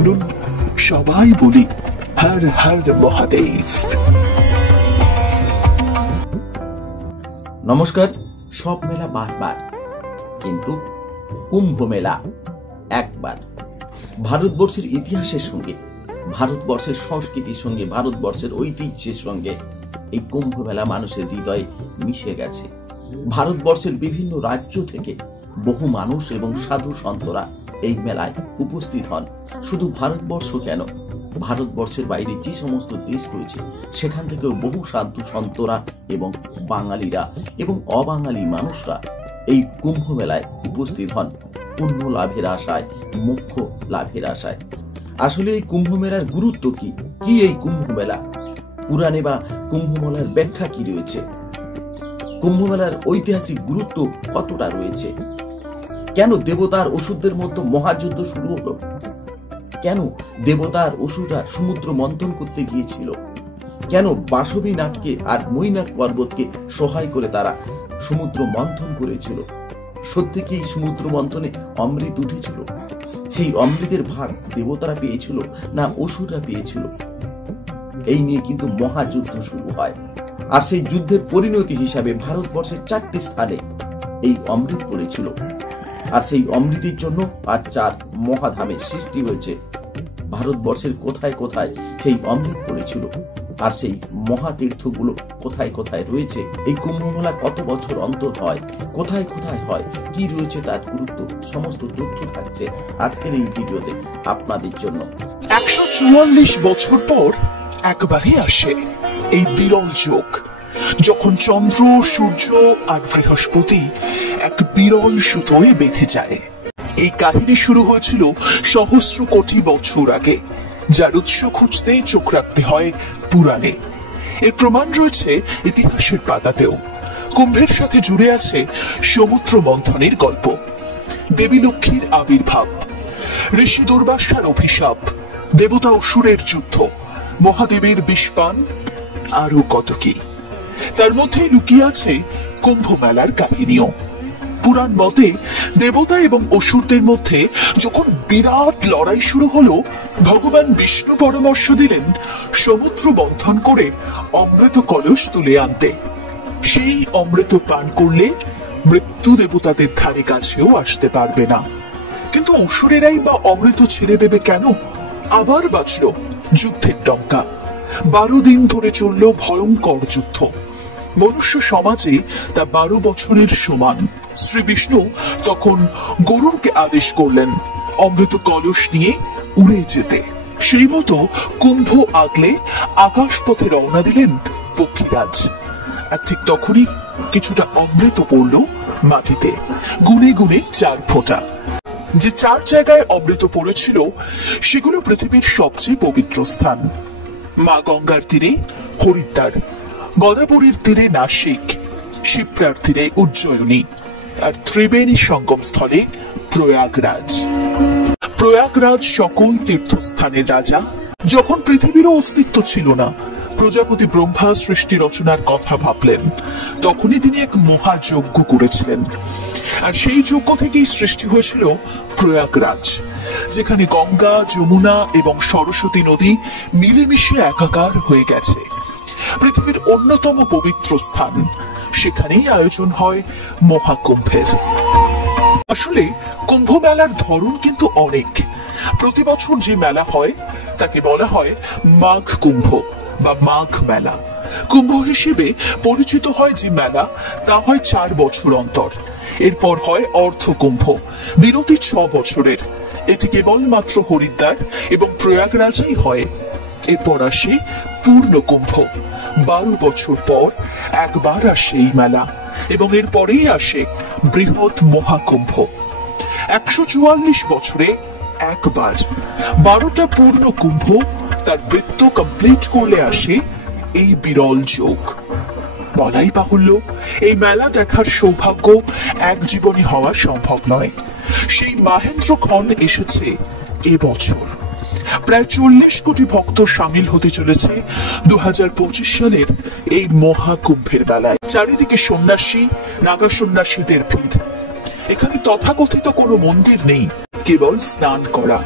চলুন সবাই বলি হর হর মহাদেব। নমস্কার। সব মেলা বারবার, কিন্তু কুম্ভ মেলা একবার। ভারতবর্ষের ইতিহাসের সঙ্গে, ভারতবর্ষের সংস্কৃতির সঙ্গে, ভারতবর্ষের ঐতিহ্যের সঙ্গে এই কুম্ভ মেলা মানুষের হৃদয়ে মিশে গেছে। ভারতবর্ষের বিভিন্ন রাজ্য থেকে বহু মানুষ এবং সাধু সন্তরা এই মেলায় উপস্থিত হন। শুধু ভারতবর্ষ কেন, ভারতবর্ষের বাইরে যে সমস্ত দেশ রয়েছে সেখান থেকেও বহু সাধু সন্তরা এবং বাঙালিরা এবং অবাঙালি মানুষরা এই কুম্ভ মেলায় উপস্থিত হন পুণ্য লাভের আশায়, মোক্ষ লাভের আশায়। আসলে এই কুম্ভ মেলার গুরুত্ব কি? কি এই কুম্ভ মেলা? পুরাণে বা কুম্ভ মেলার ব্যাখ্যা কি রয়েছে? কুম্ভ মেলার ঐতিহাসিক গুরুত্ব কতটা রয়েছে? কেন দেবতার অসুরদের মধ্যে মহাযুদ্ধ শুরু হলো? কেন দেবতার অসুররা সমুদ্র মন্থন করতে গিয়েছিল? কেন বাসবী নাথকে আর মৈনাক পর্বতকে সহায় করে তারা সমুদ্র মন্থন করেছিল? সত্যি কি সমুদ্র মন্থনে অমৃত উঠেছিল? সেই অমৃতের ভাগ দেবতারা পেয়েছিল না অসুররা পেয়েছিল? এই নিয়ে কিন্তু মহাযুদ্ধ শুরু হয়। আর সেই যুদ্ধের পরিণতি হিসাবে ভারতবর্ষের 4টি স্থানে এই অমৃত পড়েছিল। আর সেই অমৃতের জন্য আজ 4 মহাধামের সৃষ্টি হয়েছে। ভারতবর্ষের কোথায় কোথায় সেই অমৃত পড়েছিল, আর সেই মহাতীর্থগুলো কোথায় কোথায় রয়েছে, এই কুম্ভ মেলা কত বছর অন্তর হয়, কোথায় কোথায় হয়, কি রয়েছে তার গুরুত্ব, সমস্ত তথ্য থাকছে আজকের এই ভিডিওতে আপনাদের জন্য। 144 বছর পর একবারই আসে এই বিরল যোগ, যখন চন্দ্র, সূর্য আর বৃহস্পতি এক বিরল সুতোয় বেঁধে যায়। এই কাহিনী শুরু হয়েছিল সহস্র কোটি বছর আগে, যার উৎস খুঁজতে চোখ রাখতে হয় পুরাণে। এর প্রমাণ রয়েছে ইতিহাসের পাতাতেও। কুম্ভের সাথে জুড়ে আছে সমুদ্র মন্থনের গল্প, দেবী লক্ষ্মীর আবির্ভাব, ঋষি দুর্বাসার অভিশাপ, দেবতা অসুরের যুদ্ধ, মহাদেবের বিষপান, আরো কত কি। তার মধ্যে লুকিয়ে আছে কুম্ভ মেলার কাহিনীও। পুরাণ মতে দেবতা এবং অসুরদের মধ্যে যখন বিরাট লড়াই শুরু হলো, ভগবান বিষ্ণু পরামর্শ দিলেন সমুদ্র মন্থন করে অমৃত কলস তুলে আনতে। সেই অমৃত পান করলে মৃত্যু দেবতাদের ধারে কাছেও আসতে পারবে না। কিন্তু অসুরেরাই বা অমৃত ছেড়ে দেবে কেন? আবার বাজল যুদ্ধের ডঙ্কা। 12 দিন ধরে চলল ভয়ঙ্কর যুদ্ধ। মনুষ্য সমাজে তা 12 বছরের সমান। শ্রী বিষ্ণু তখন গরুড়কে আদেশ করলেন অমৃত কলস নিয়ে উড়ে যেতে। সেই মতো কুম্ভ আগলে আকাশ পথে রওনা দিলেন পক্ষীরাজ। আর ঠিক তখনই কিছুটা অমৃত পড়ল মাটিতে, গুনে গুনে 4 ফোঁটা। যে 4 জায়গায় অমৃত পড়েছিল সেগুলো পৃথিবীর সবচেয়ে পবিত্র স্থান। মা গঙ্গার তীরে হরিদ্বার, গদাবরীর তীরে নাসিক, শিপ্রার তীরে উজ্জয়িনী, আর ত্রিবেণী সঙ্গম স্থলে প্রয়াগরাজ। প্রয়াগরাজ সকল তীর্থস্থানের রাজা। যখন পৃথিবীরও অস্তিত্ব ছিল না, প্রজাপতি ব্রহ্মা সৃষ্টি রচনার কথা ভাবলেন, তখনই তিনি এক মহাযজ্ঞ করেছিলেন। আর সেই যজ্ঞ থেকেই সৃষ্টি হয়েছিল প্রয়াগরাজ, যেখানে গঙ্গা, যমুনা এবং সরস্বতী নদী মিলেমিশে একাকার হয়ে গেছে। পৃথিবীর অন্যতম পবিত্র স্থান, সেখানেই আয়োজন হয় মহাকুম্ভের। আসলে কুম্ভ মেলার ধরন কিন্তু অনেক। প্রতি বছর যে মেলা হয় তাকে বলা হয় মাঘ কুম্ভ বা মাঘ মেলা। কুম্ভ হিসেবে পরিচিত হয় যে মেলা, তা হয় 4 বছর অন্তর। এরপর হয় অর্ধ কুম্ভ, বিরতি 6 বছরের। এটি কেবলমাত্র হরিদ্বার এবং প্রয়াগরাজেই হয়। এরপর আসে পূর্ণ কুম্ভ, 12 বছর পর একবার আসে এই মেলা, এবং এরপরেই আসে বৃহৎ মহাকুম্ভ। 144 বছরে একবার 12টা পূর্ণ কুম্ভ তার বৃত্ত কমপ্লিট করলে আসে এই বিরল যোগ। বলাই বাহুল্য, এই মেলা দেখার সৌভাগ্য এক জীবনে হওয়া সম্ভব নয়। সেই মাহেন্দ্রক্ষণ এসেছে এবছর। প্রায় 40 কোটি ভক্ত সামিল হতে চলেছে 2025 সালের এই মহাকুম্ভের মেলায়। চারিদিকে সন্ন্যাসী, নাগা সন্ন্যাসীদের ভিড়। এখানে তথাকথিত কোনো মন্দির নেই, কেবল স্নান করা।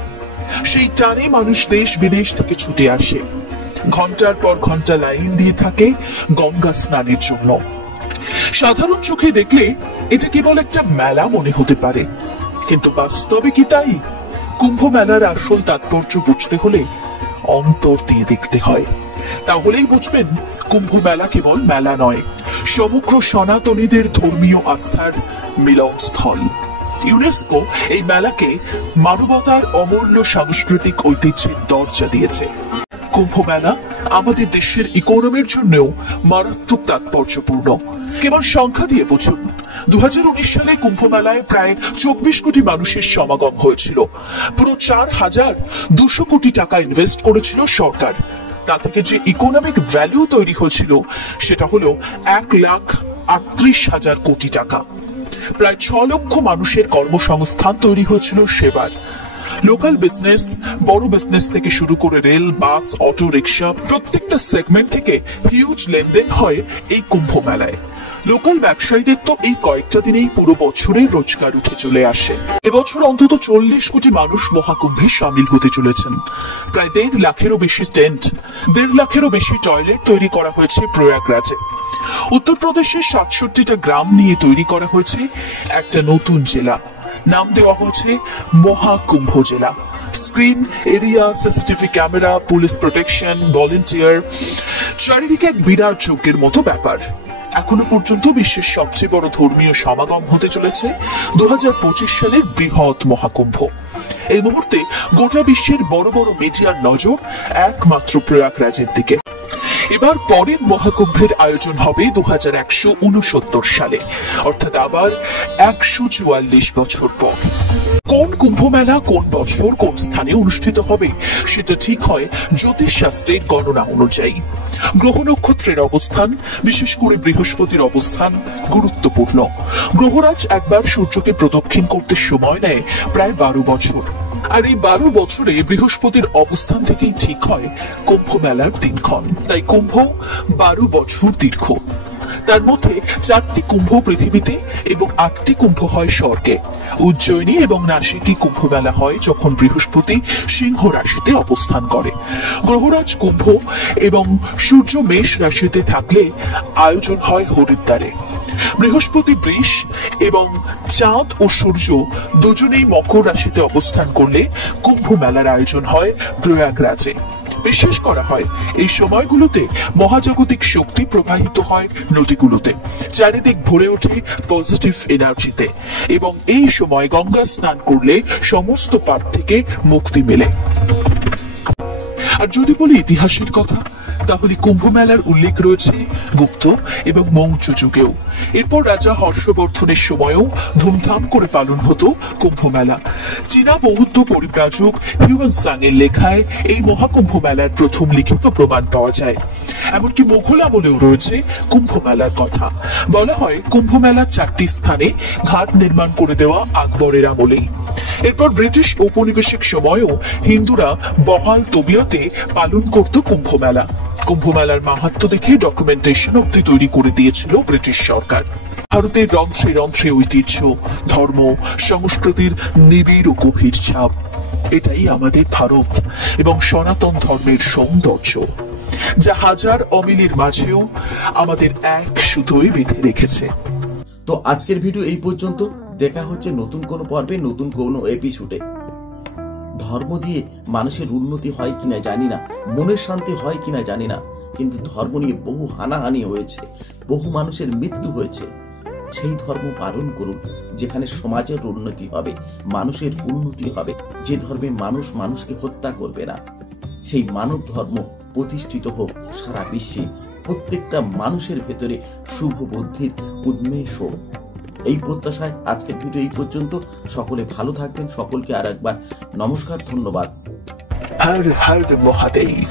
সেই টানে মানুষ দেশ বিদেশ থেকে ছুটে আসে, ঘন্টার পর ঘন্টা লাইন দিয়ে থাকে গঙ্গা স্নানের জন্য। সাধারণ চোখে দেখলে এটা কেবল একটা মেলা মনে হতে পারে, কিন্তু বাস্তবে কি তাই? কুম্ভ মেলার আসল তাৎপর্য বুঝতে হলে অন্তর দিয়ে দেখতে হয়। তাহলেই বুঝবেন কুম্ভ মেলা কেবল মেলা নয়, সমগ্র সনাতনীদের ধর্মীয় আস্থার মিলনস্থল। ইউনেস্কো এই মেলাকে মানবতার অমূল্য সাংস্কৃতিক ঐতিহ্যের দরজা দিয়েছে। কুম্ভ মেলা আমাদের দেশের ইকোনমির জন্যও মারাত্মক তাৎপর্যপূর্ণ। কেবল সংখ্যা দিয়ে বুঝুন, 2019 সালে কুম্ভ মেলায় প্রায় 24 কোটি মানুষের সমাগম হয়েছিল। পুরো 4,200 কোটি টাকা ইনভেস্ট করেছিল সরকার। তা থেকে যে ইকোনমিক ভ্যালু তৈরি হয়েছিল সেটা হলো 1,38,000 কোটি টাকা। প্রায় 6 লক্ষ মানুষের কর্মসংস্থান তৈরি হয়েছিল সেবার। লোকাল বিজনেস, বড় বিজনেস থেকে শুরু করে রেল, বাস, অটো রিক্সা, প্রত্যেকটা সেগমেন্ট থেকে হিউজ লেনদেন হয় এই কুম্ভ মেলায়। লোকাল ব্যবসায়ীদের তো এই কয়েকটা দিনেই পুরো বছরের রোজগার উঠে চলে আসে। এবছর অন্তত 40 কোটি মানুষ মহাকুম্ভে সামিল হতে চলেছেন। প্রায় 1.5 লাখেরও বেশি টেন্ট, 1.5 লাখেরও বেশি টয়লেট তৈরি করা হয়েছে প্রয়াগরাজে। উত্তরপ্রদেশের 67টা গ্রাম নিয়ে তৈরি করা হয়েছে একটা নতুন জেলা, নাম দেওয়া হয়েছে মহাকুম্ভ জেলা। Screen, area, CCTV camera, police protection, volunteer, চারিদিকে এক বিরাট যজ্ঞের মতো ব্যাপার। এখনো পর্যন্ত বিশ্বের সবচেয়ে বড় ধর্মীয় সমাগম হতে চলেছে 2025 সালের বৃহৎ মহাকুম্ভ। এই মুহূর্তে গোটা বিশ্বের বড় বড় মিডিয়ার নজর একমাত্র প্রয়াগরাজের দিকে। এবার পরের মহাকুম্ভের আয়োজন হবে 2169 সালে, অর্থাৎ আবার 144 বছর পর। কোন কুম্ভ মেলা কোন বছর কোন স্থানে অনুষ্ঠিত হবে সেটা ঠিক হয় জ্যোতিষ শাস্ত্রের গণনা অনুযায়ী। গ্রহ নক্ষত্রের অবস্থান, বিশেষ করে বৃহস্পতির অবস্থান গুরুত্বপূর্ণ। গ্রহরাজ একবার সূর্যকে প্রদক্ষিণ করতে সময় নেয় প্রায় 12 বছর। আর এই 12 বছরে বৃহস্পতির অবস্থান থেকেই ঠিক হয় কুম্ভ মেলার দিনক্ষণ। তাই কুম্ভ 12 বছর দীর্ঘ। তার মধ্যে 4টি কুম্ভ পৃথিবীতে এবং 8টি কুম্ভ হয় স্বর্গে। উজ্জয়িনী এবং নাসিকে কুম্ভ মেলা হয় যখন বৃহস্পতি সিংহ রাশিতে অবস্থান করে। গ্রহরাজ কুম্ভ এবং সূর্য মেষ রাশিতে থাকলে আয়োজন হয় হরিদ্বারে। বৃহস্পতি বৃষ এবং চাঁদ ও সূর্য দুজনেই মকর রাশিতে অবস্থান করলে কুম্ভ মেলার আয়োজন হয় প্রয়াগরাজে। বিশ্বাস করা হয় এই সময়গুলোতে মহাজাগতিক শক্তি প্রবাহিত হয় নদীগুলোতে, চারিদিক ভরে ওঠে পজিটিভ এনার্জিতে, এবং এই সময় গঙ্গা স্নান করলে সমস্ত পাপ থেকে মুক্তি মেলে। আর যদি বলি ইতিহাসের কথা, তাহলে কুম্ভ মেলার উল্লেখ রয়েছে গুপ্ত এবং মৌর্য যুগেও। এরপর রাজা হর্ষবর্ধনের সময়ও ধুমধাম করে পালন হতো কুম্ভ মেলা। চীনা বৌদ্ধ পরিব্রাজক হিউয়েনসাং এর লেখায় এই মহাকুম্ভ মেলার প্রথম লিখিত প্রমাণ পাওয়া যায়। এমনকি মুঘল আমলেও রয়েছে কুম্ভ মেলার কথা। বলা হয় কুম্ভ মেলার 4টি স্থানে ঘাট নির্মাণ করে দেওয়া আকবরের আমলেই। এরপর ব্রিটিশ ঔপনিবেশিক সময়েও হিন্দুরা বহাল তবিয়তে পালন করত কুম্ভ মেলা। কুম্ভ মেলার মাহাত্ম্য দেখে ডকুমেন্টেশন অব্দি তৈরি করে দিয়েছিল ব্রিটিশ সরকার। ভারতের রন্ধ্রে রন্ধ্রে ঐতিহ্য, ধর্ম, সংস্কৃতির নিবিড় ও গভীর ছাপ। এটাই আমাদের ভারত এবং সনাতন ধর্মের সৌন্দর্য, যা হাজার অমিলের মাঝেও আমাদের এক সুতোয় বেঁধে রেখেছে। তো আজকের ভিডিও এই পর্যন্ত। দেখা হচ্ছে নতুন কোনো পর্বে, নতুন কোনো এপিসোডে। ধর্ম দিয়ে মানুষের উন্নতি হয় কিনা জানি না, মনের শান্তি হয় কিনা জানি না, কিন্তু ধর্ম নিয়ে বহু হানাহানি হয়েছে, বহু মানুষের মৃত্যু হয়েছে। সেই ধর্ম পালন করুন যেখানে সমাজের উন্নতি হবে, মানুষের উন্নতি হবে। যে ধর্মে মানুষ মানুষকে হত্যা করবে না, সেই মানব ধর্ম প্রতিষ্ঠিত হোক সারা বিশ্বে। প্রত্যেকটা মানুষের ভেতরে শুভ বুদ্ধির উন্মেষ হোক, এই প্রত্যাশায় আজকের ভিডিও এই পর্যন্ত। সকলে ভালো থাকবেন। সকলকে আর একবার নমস্কার, ধন্যবাদ। হর হর মহাদেব।